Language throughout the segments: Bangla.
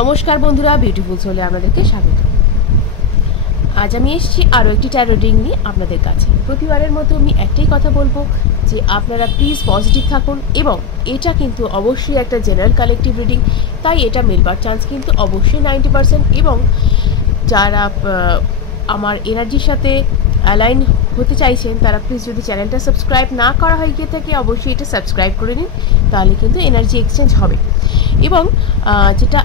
নমস্কার বন্ধুরা, বিউটিফুল সোলে আপনাদেরকে স্বাগত। আজ আমি এসেছি আরও একটি ট্যারো রিডিং নিয়ে আপনাদের কাছে। প্রতিবারের মতো আমি একটাই কথা বলবো যে আপনারা প্লিজ পজিটিভ থাকুন, এবং এটা কিন্তু অবশ্যই একটা জেনারেল কালেকটিভ রিডিং, তাই এটা মেলবার চান্স কিন্তু অবশ্যই 90%। এবং যারা আমার এনার্জির সাথে অ্যালাইন হতে চাইছেন তারা প্লিজ, যদি চ্যানেলটা সাবস্ক্রাইব না করা হয়ে গিয়ে থাকে, অবশ্যই এটা সাবস্ক্রাইব করে নিন, তাহলে কিন্তু এনার্জি এক্সচেঞ্জ হবে। এবং যেটা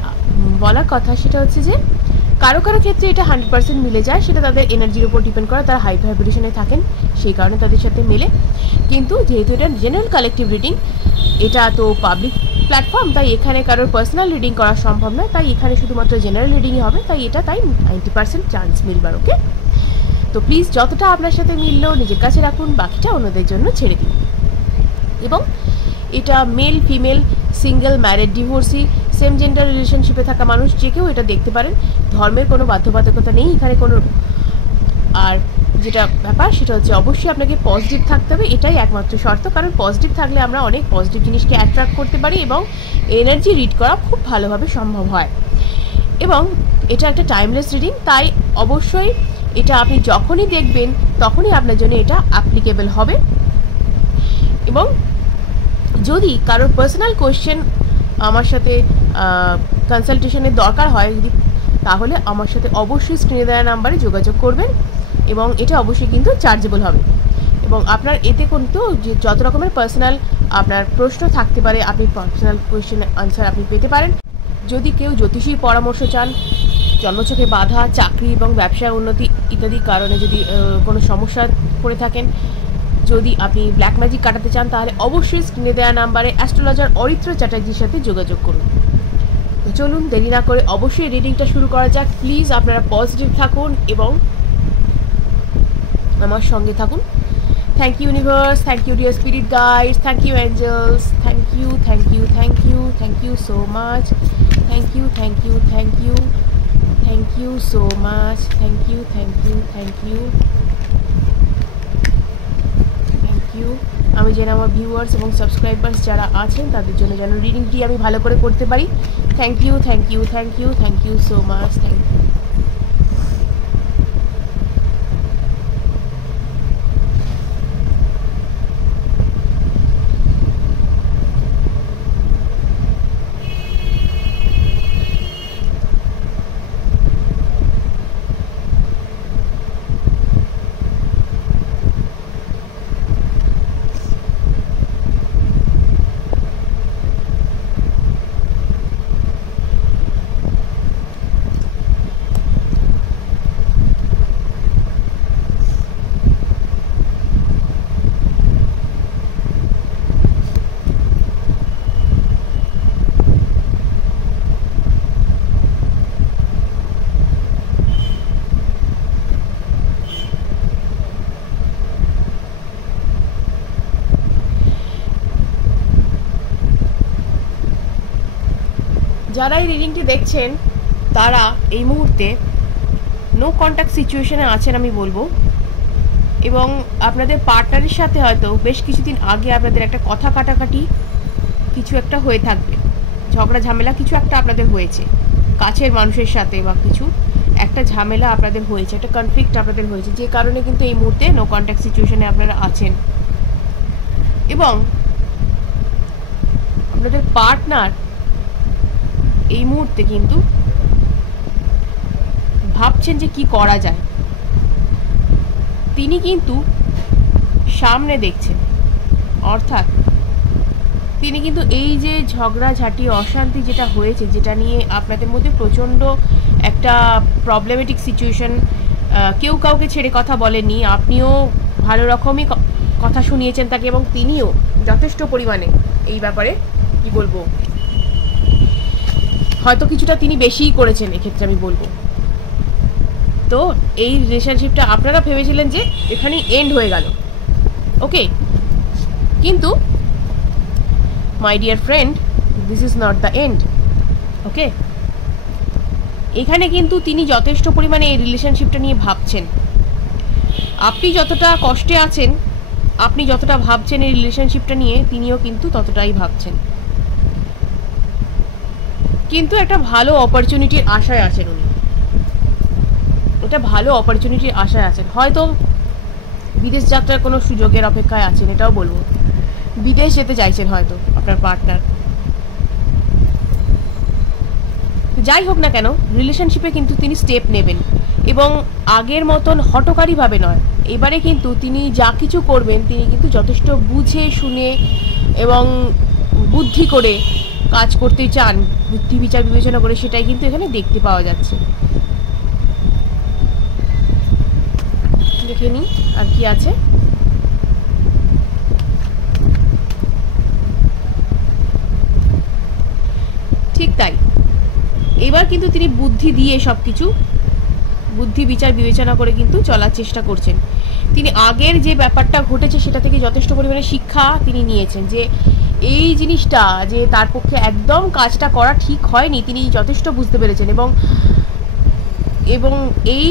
বলার কথা সেটা হচ্ছে যে কারো কারো ক্ষেত্রে এটা 100% মিলে যায়, সেটা তাদের এনার্জির উপর ডিপেন্ড করে, তারা হাই ভাইব্রেশনে থাকেন সেই কারণে তাদের সাথে মেলে। কিন্তু যেহেতু এটা জেনারেল কালেকটিভ রিডিং, এটা তো পাবলিক প্ল্যাটফর্ম, তাই এখানে কারোর পার্সোনাল রিডিং করা সম্ভব নয়, তাই এখানে শুধুমাত্র জেনারেল রিডিংই হবে, তাই 90% চান্স মিলবার। ওকে, তো প্লিজ যতটা আপনার সাথে মিললেও নিজের কাছে রাখুন, বাকিটা অন্যদের জন্য ছেড়ে দিন। এবং এটা mail, female, single, married, divorcee, same gender রিলেশনশিপে থাকা মানুষ যে কেউ এটা দেখতে পারেন। ধর্মের কোনো বাধ্যবাধকতা নেই এখানে কোনো। আর যেটা ব্যাপার সেটা হচ্ছে অবশ্যই আপনাকে পজিটিভ থাকতে হবে, এটাই একমাত্র শর্ত, কারণ পজিটিভ থাকলে আমরা অনেক পজিটিভ জিনিসকে অ্যাট্রাক্ট করতে পারি এবং এনার্জি রিড করা খুব ভালোভাবে সম্ভব হয়। এবং এটা একটা টাইমলেস রিডিং, তাই অবশ্যই এটা আপনি যখনই দেখবেন তখনই আপনার জন্য এটা অ্যাপ্লিকেবল হবে। এবং যদি কারোর পার্সোনাল কোয়েশ্চেন আমার সাথে কনসালটেশনের দরকার হয় তাহলে আমার সাথে অবশ্যই স্ক্রিনে দেওয়া নাম্বারে যোগাযোগ করবেন, এবং এটা অবশ্যই কিন্তু চার্জেবল হবে। এবং আপনার এতে কিন্তু যে যত রকমের পার্সোনাল আপনার প্রশ্ন থাকতে পারে, আপনি পার্সোনাল কোয়েশ্চেনের আনসার আপনি পেতে পারেন। যদি কেউ জ্যোতিষী পরামর্শ চান, জন্মছকে বাধা, চাকরি এবং ব্যবসায় উন্নতি ইত্যাদি কারণে যদি কোনো সমস্যা পড়ে থাকেন, যদি আপনি ব্ল্যাক ম্যাজিক কাটাতে চান, তাহলে অবশ্যই স্ক্রিনে দেওয়া নাম্বারে অ্যাস্ট্রোলজার অরিত্র চ্যাটার্জির সাথে যোগাযোগ করুন। তো চলুন দেরি না করে অবশ্যই রিডিংটা শুরু করা যাক। প্লিজ আপনারা পজিটিভ থাকুন এবং আমার সঙ্গে থাকুন। Thank you universe, thank you dear spirit guides, thank you Angeles, thank you, thank you, thank you, thank you so much, thank you, thank you, thank you, thank you so much, thank you, thank you, thank you, thank you. আমি যেন আমার ভিউয়ার্স এবং সাবস্ক্রাইবার্স যারা আছেন তাদের জন্য যেন রিডিংটি আমি ভালো করে করতে পারি। Thank you, thank you, thank you, thank you so much, thank you. যারা এই রিডিংটি দেখছেন তারা এই মুহূর্তে নো কন্ট্যাক্ট সিচুয়েশনে আছেন আমি বলবো, এবং আপনাদের পার্টনারের সাথে হয়তো বেশ কিছুদিন আগে আপনাদের একটা কথা কাটাকাটি কিছু একটা হয়ে থাকবে, ঝগড়া ঝামেলা কিছু একটা আপনাদের হয়েছে, কাছের মানুষের সাথে বা কিছু একটা ঝামেলা আপনাদের হয়েছে, একটা কনফ্লিক্ট আপনাদের হয়েছে, যে কারণে কিন্তু এই মুহূর্তে নো কন্ট্যাক্ট সিচুয়েশনে আপনারা আছেন। এবং আপনাদের পার্টনার এই মুহূর্তে কিন্তু ভাবছেন যে কি করা যায়, তিনি কিন্তু সামনে দেখছেন, অর্থাৎ তিনি কিন্তু এই যে ঝগড়াঝাটি অশান্তি যেটা হয়েছে, যেটা নিয়ে আপনাদের মধ্যে প্রচণ্ড একটা প্রবলেমেটিক সিচুয়েশন, কেউ কাউকে ছেড়ে কথা বলেননি, আপনিও ভালো রকমই কথা শুনিয়েছেন তাকে, এবং তিনিও যথেষ্ট পরিমাণে এই ব্যাপারে কি বলবো, হয়তো কিছুটা তিনি বেশিই করেছেন এক্ষেত্রে আমি বলবো। তো এই রিলেশনশিপটা আপনারা ভেবেছিলেন যে এখানেই এন্ড হয়ে গেল, ওকে, কিন্তু my dear friend, this is not the end, okay. এখানে কিন্তু তিনি যথেষ্ট পরিমাণে এই রিলেশনশিপটা নিয়ে ভাবছেন। আপনি যতটা কষ্টে আছেন, আপনি যতটা ভাবছেন এই রিলেশনশিপটা নিয়ে, তিনিও কিন্তু ততটাই ভাবছেন। কিন্তু একটা ভালো অপরচুনিটির আশায় আছেন উনি, একটা ভালো অপরচুনিটির আশায় আছেন। হয়তো বিদেশ যাত্রার কোনো সুযোগের অপেক্ষায় আছেন, এটাও বলবো। বিদেশ যেতে চাইছেন হয়তো আপনার পার্টনার। যাই হোক না কেন, রিলেশনশিপে কিন্তু তিনি স্টেপ নেবেন, এবং আগের মতন হঠকারীভাবে নয়। এবারে কিন্তু তিনি যা কিছু করবেন তিনি কিন্তু যথেষ্ট বুঝে শুনে এবং বুদ্ধি করে কাজ করতে চান, বুদ্ধি বিচার বিবেচনা করে, সেটাই কিন্তু এখানে দেখতে পাওয়া যাচ্ছে। দেখে নিই আর কি আছে। ঠিক তাই, এবার কিন্তু তিনি বুদ্ধি দিয়ে সবকিছু বুদ্ধি বিচার বিবেচনা করে কিন্তু চলার চেষ্টা করছেন। তিনি আগের যে ব্যাপারটা ঘটেছে সেটা থেকে যথেষ্ট পরিমাণে শিক্ষা তিনি নিয়েছেন, যে এই জিনিসটা যে তার পক্ষে একদম কাজটা করা ঠিক হয়নি, তিনি যথেষ্ট বুঝতে পেরেছেন, এবং এই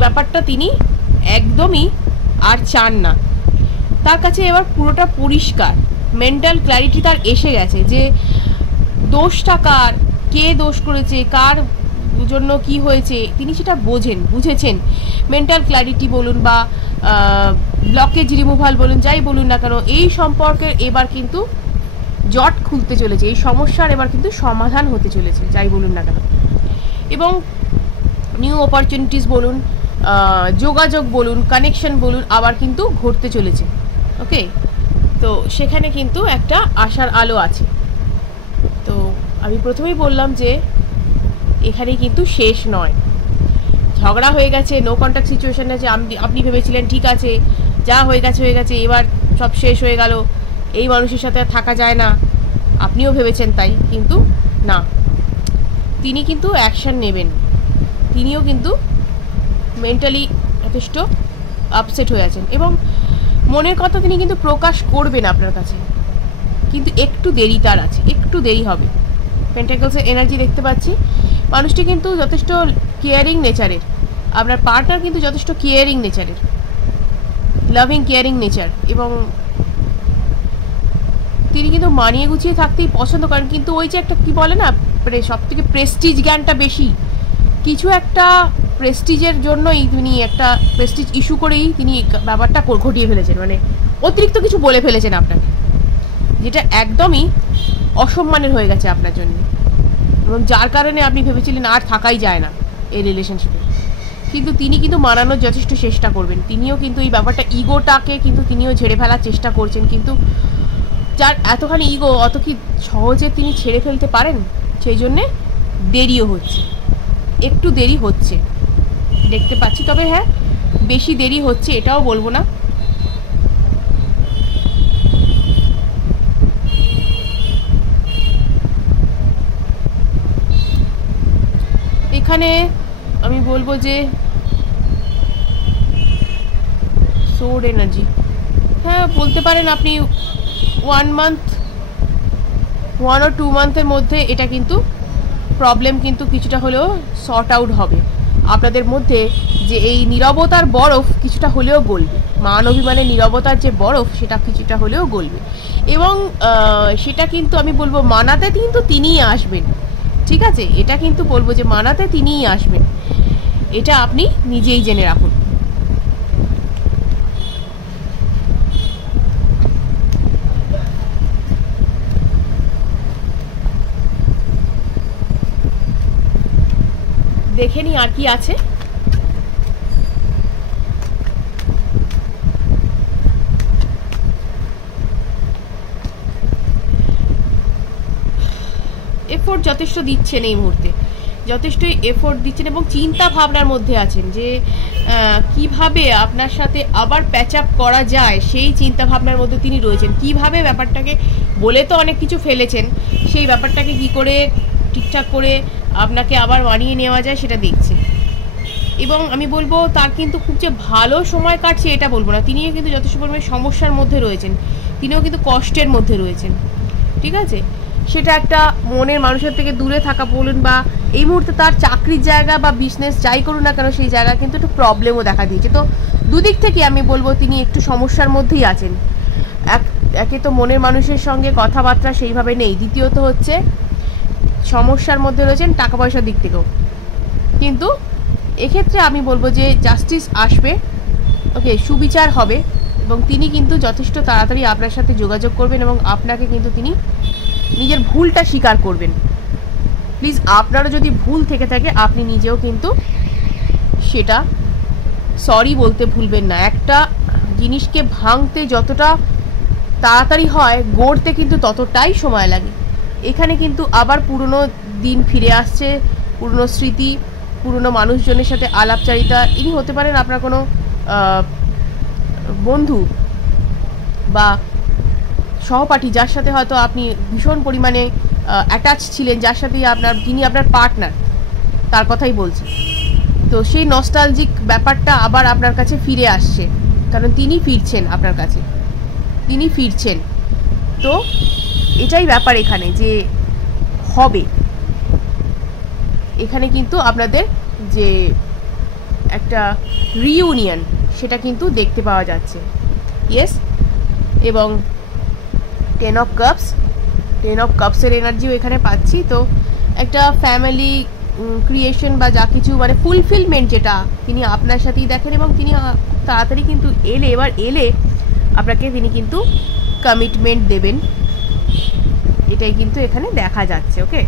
ব্যাপারটা তিনি একদমই আর চান না। তার কাছে এবার পুরোটা পরিষ্কার, মেন্টাল ক্ল্যারিটি তার এসে গেছে, যে দোষটা কার, কে দোষ করেছে, কার জন্য কি হয়েছে, তিনি সেটা বুঝেছেন। মেন্টাল ক্ল্যারিটি বলুন বা ব্লকেজ রিমুভাল বলুন, যাই বলুন না কেন, এই সম্পর্কের এবার কিন্তু জট খুলতে চলেছে, এই সমস্যার এবার কিন্তু সমাধান হতে চলেছে, যাই বলুন না কেন। এবং নিউ অপরচুনিটিস বলুন, যোগাযোগ বলুন, কানেকশন বলুন, আবার কিন্তু ঘটতে চলেছে। ওকে, তো সেখানে কিন্তু একটা আশার আলো আছে। তো আমি প্রথমেই বললাম যে এখানে কিন্তু শেষ নয়, ঝগড়া হয়ে গেছে, নো কন্ট্যাক্ট সিচুয়েশন আছে, আপনি ভেবেছিলেন ঠিক আছে, যা হয়ে গেছে, এবার সব শেষ হয়ে গেল, এই মানুষের সাথে আর থাকা যায় না, আপনিও ভেবেছেন তাই, কিন্তু না, তিনি কিন্তু অ্যাকশন নেবেন, তিনিও কিন্তু মেন্টালি যথেষ্ট আপসেট হয়ে আছেন, এবং মনের কথা তিনি কিন্তু প্রকাশ করবেন আপনার কাছে, কিন্তু একটু দেরি তার আছে, একটু দেরি হবে। পেন্টাকলসের এনার্জি দেখতে পাচ্ছি, মানুষটি কিন্তু যথেষ্ট কেয়ারিং নেচারের, আপনার পার্টনার কিন্তু যথেষ্ট কেয়ারিং নেচারের, লাভিং কেয়ারিং নেচার, এবং তিনি কিন্তু মানিয়ে গুছিয়ে থাকতেই পছন্দ করেন, কিন্তু ওই যে একটা কি বলে না, সব থেকে প্রেস্টিজ জ্ঞানটা বেশি, কিছু একটা প্রেস্টিজের জন্যই তিনি একটা প্রেস্টিজ ইস্যু করেই তিনি ব্যাপারটা ঘটিয়ে ফেলেছেন, মানে অতিরিক্ত কিছু বলে ফেলেছেন আপনাকে, যেটা একদমই অসম্মানের হয়ে গেছে আপনার জন্য, এবং যার কারণে আপনি ভেবেছিলেন আর থাকাই যায় না এই রিলেশনশিপে। কিন্তু তিনি কিন্তু মানানোর যথেষ্ট চেষ্টা করবেন, তিনিও কিন্তু এই ব্যাপারটা, ইগোটাকে কিন্তু তিনিও ঝেড়ে ফেলার চেষ্টা করছেন, কিন্তু যার এতখানি ইগো, অত কি সহজে তিনি ছেড়ে ফেলতে পারেন? সেই জন্যে দেরিও হচ্ছে, একটু দেরি হচ্ছে দেখতে পাচ্ছি, তবে হ্যাঁ বেশি দেরি হচ্ছে এটাও বলবো না। এখানে আমি বলবো যে সোর্ড এনার্জি, হ্যাঁ বলতে পারেন আপনি 1 or 2 মান্থের মধ্যে এটা কিন্তু প্রবলেম কিন্তু কিছুটা হলেও সর্ট আউট হবে আপনাদের মধ্যে, যে এই নীরবতার বরফ কিছুটা হলেও গলবে, মান অভিমানের নীরবতার যে বরফ সেটা কিছুটা হলেও গলবে, এবং সেটা কিন্তু আমি বলবো মানাতে কিন্তু তিনিই আসবেন, ঠিক আছে, এটা কিন্তু বলবো যে মানাতে তিনিই আসবেন, এটা আপনি নিজেই জেনে রাখুন। দেখে নি আর কি আছে। এফোর্ট যথেষ্ট দিচ্ছেন এই মুহূর্তে, যথেষ্টই এফোর্ট দিচ্ছেন, এবং চিন্তা ভাবনার মধ্যে আছেন যে কিভাবে আপনার সাথে আবার প্যাচ আপ করা যায়, সেই চিন্তা ভাবনার মধ্যে তিনি রয়েছেন, কিভাবে ব্যাপারটাকে, বলে তো অনেক কিছু ফেলেছেন, সেই ব্যাপারটাকে কি করে ঠিকঠাক করে আপনাকে আবার মানিয়ে নেওয়া যায় সেটা দেখছে। এবং আমি বলবো তার কিন্তু খুব যে ভালো সময় কাটছে এটা বলবো না, তিনিও কিন্তু যথেষ্ট পরিমাণে সমস্যার মধ্যে রয়েছেন, তিনিও কিন্তু কষ্টের মধ্যে রয়েছেন, ঠিক আছে, সেটা একটা মনের মানুষের থেকে দূরে থাকা বলুন, বা এই মুহূর্তে তার চাকরির জায়গা বা বিজনেস যাই করুন না কেন সেই জায়গা কিন্তু একটু প্রবলেমও দেখা দিয়েছে। তো দুদিক থেকে আমি বলবো তিনি একটু সমস্যার মধ্যেই আছেন, একে তো মনের মানুষের সঙ্গে কথাবার্তা সেইভাবে নেই, দ্বিতীয়ত হচ্ছে সমস্যার মধ্যে রয়েছেন টাকা পয়সার দিক থেকেও, কিন্তু এক্ষেত্রে আমি বলবো যে জাস্টিস আসবে, ওকে, সুবিচার হবে, এবং তিনি কিন্তু যথেষ্ট তাড়াতাড়ি আপনার সাথে যোগাযোগ করবেন এবং আপনাকে কিন্তু তিনি নিজের ভুলটা স্বীকার করবেন। প্লিজ আপনারও যদি ভুল থেকে থাকে আপনি নিজেও কিন্তু সেটা সরি বলতে ভুলবেন না। একটা জিনিসকে ভাঙতে যতটা তাড়াতাড়ি হয়, গড়তে কিন্তু ততটাই সময় লাগে। এখানে কিন্তু আবার পুরনো দিন ফিরে আসছে, পুরনো স্মৃতি, পুরনো মানুষজনের সাথে আলাপচারিতা। ইনি হতে পারেন আপনার কোনো বন্ধু বা সহপাঠী, যার সাথে হয়তো আপনি ভীষণ পরিমাণে অ্যাটাচ ছিলেন, যার সাথে যিনি আপনার পার্টনার, তার কথাই বলছি। তো সেই নস্টালজিক ব্যাপারটা আবার আপনার কাছে ফিরে আসছে, কারণ তিনি ফিরছেন আপনার কাছে, তিনি ফিরছেন। তো এটাই ব্যাপার এখানে যে হবে, এখানে কিন্তু আপনাদের যে একটা রিইউনিয়ন সেটা কিন্তু দেখতে পাওয়া যাচ্ছে। ইয়েস, এবং 10 অফ কাপসের এনার্জিও এখানে পাচ্ছি। তো একটা ফ্যামিলি ক্রিয়েশন বা যা কিছু মানে ফুলফিলমেন্ট, যেটা তিনি আপনার সাথেই দেখেন, এবং তিনি তাড়াতাড়ি কিন্তু এলে আপনাকে তিনি কিন্তু কমিটমেন্ট দেবেন, এটাই কিন্তু এখানে দেখা যাচ্ছে। Okay,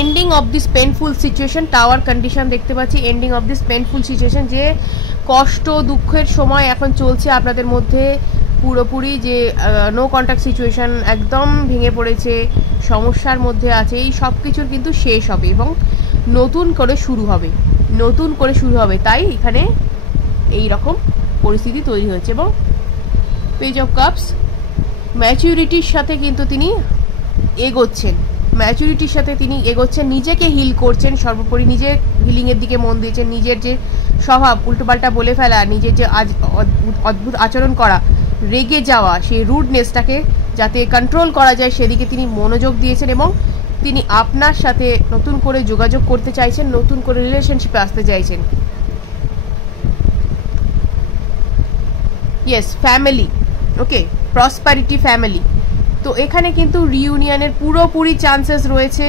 ending of this painful situation, tower condition দেখতে পাচ্ছি। Ending of this painful situation, যে কষ্ট দুঃখের সময় এখন চলছে আপনাদের মধ্যে, পুরোপুরি যে নো কন্ট্যাক্ট সিচুয়েশন, একদম ভেঙে পড়েছে, সমস্যার মধ্যে আছে, এই সব কিছুর কিন্তু শেষ হবে এবং নতুন করে শুরু হবে। তাই এখানে এই রকম পরিস্থিতি তৈরি হচ্ছে। এবং পেজ অফ কাপস, ম্যাচুরিটির সাথে কিন্তু তিনি এগোচ্ছেন, নিজেকে হিল করছেন, সর্বোপরি নিজের হিলিংয়ের দিকে মন দিয়েছেন। নিজের যে স্বভাব, উল্টোপাল্টা বলে ফেলা, নিজের যে অদ্ভুত আচরণ করা, রেগে যাওয়া, সেই রুডনেসটাকে যাতে কন্ট্রোল করা যায় সেদিকে তিনি মনোযোগ দিয়েছেন, এবং তিনি আপনার সাথে নতুন করে যোগাযোগ করতে চাইছেন, নতুন করে রিলেশনশিপে আসতে চাইছেন। ইয়েস, ফ্যামিলি, ওকে, প্রসপারিটি ফ্যামিলি। তো এখানে কিন্তু রিইউনিয়নের পুরোপুরি চান্সেস রয়েছে,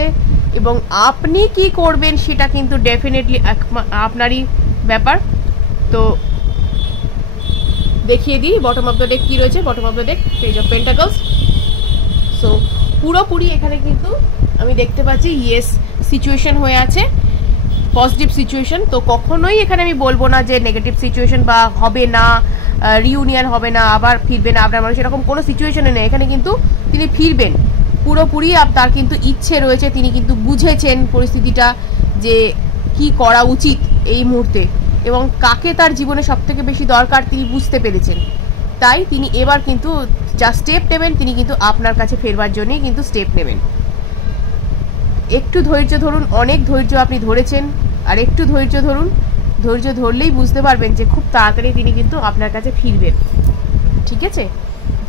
এবং আপনি কি করবেন সেটা কিন্তু ডেফিনেটলি আপনারই ব্যাপার। তো দেখিয়ে দিই বটম অফ দ্য ডেক কি রয়েছে। Bottom of the deck, page of pentacles. So পুরোপুরি এখানে কিন্তু আমি দেখতে পাচ্ছি ইয়েস সিচুয়েশন হয়ে আছে, পজিটিভ সিচুয়েশন। তো কখনোই এখানে আমি বলবো না যে নেগেটিভ সিচুয়েশন বা হবে না, রিইউনিয়ন হবে না, আবার ফিরবে না আপনার মানুষ, এরকম কোনো সিচুয়েশনে নেই। এখানে কিন্তু তিনি ফিরবেন, পুরোপুরি তার কিন্তু ইচ্ছে রয়েছে, তিনি কিন্তু বুঝেছেন পরিস্থিতিটা যে কি করা উচিত এই মুহূর্তে, এবং কাকে তার জীবনে সবথেকে বেশি দরকার তিনি বুঝতে পেরেছেন। তাই তিনি এবার কিন্তু যা স্টেপ নেবেন, তিনি কিন্তু আপনার কাছে ফেরবার জন্যই কিন্তু স্টেপ নেবেন। একটু ধৈর্য ধরুন, অনেক ধৈর্য আপনি ধরেছেন, আর একটু ধৈর্য ধরুন, ধৈর্য ধরলেই বুঝতে পারবেন যে খুব তাড়াতাড়ি তিনি কিন্তু আপনার কাছে ফিরবেন। ঠিক আছে,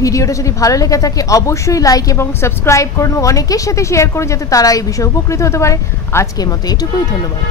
ভিডিওটা যদি ভালো লেগে থাকে অবশ্যই লাইক এবং সাবস্ক্রাইব করুন, অনেকের সাথে শেয়ার করুন যাতে তারা এই বিষয়ে উপকৃত হতে পারে। আজকের মতো এটুকুই, ধন্যবাদ।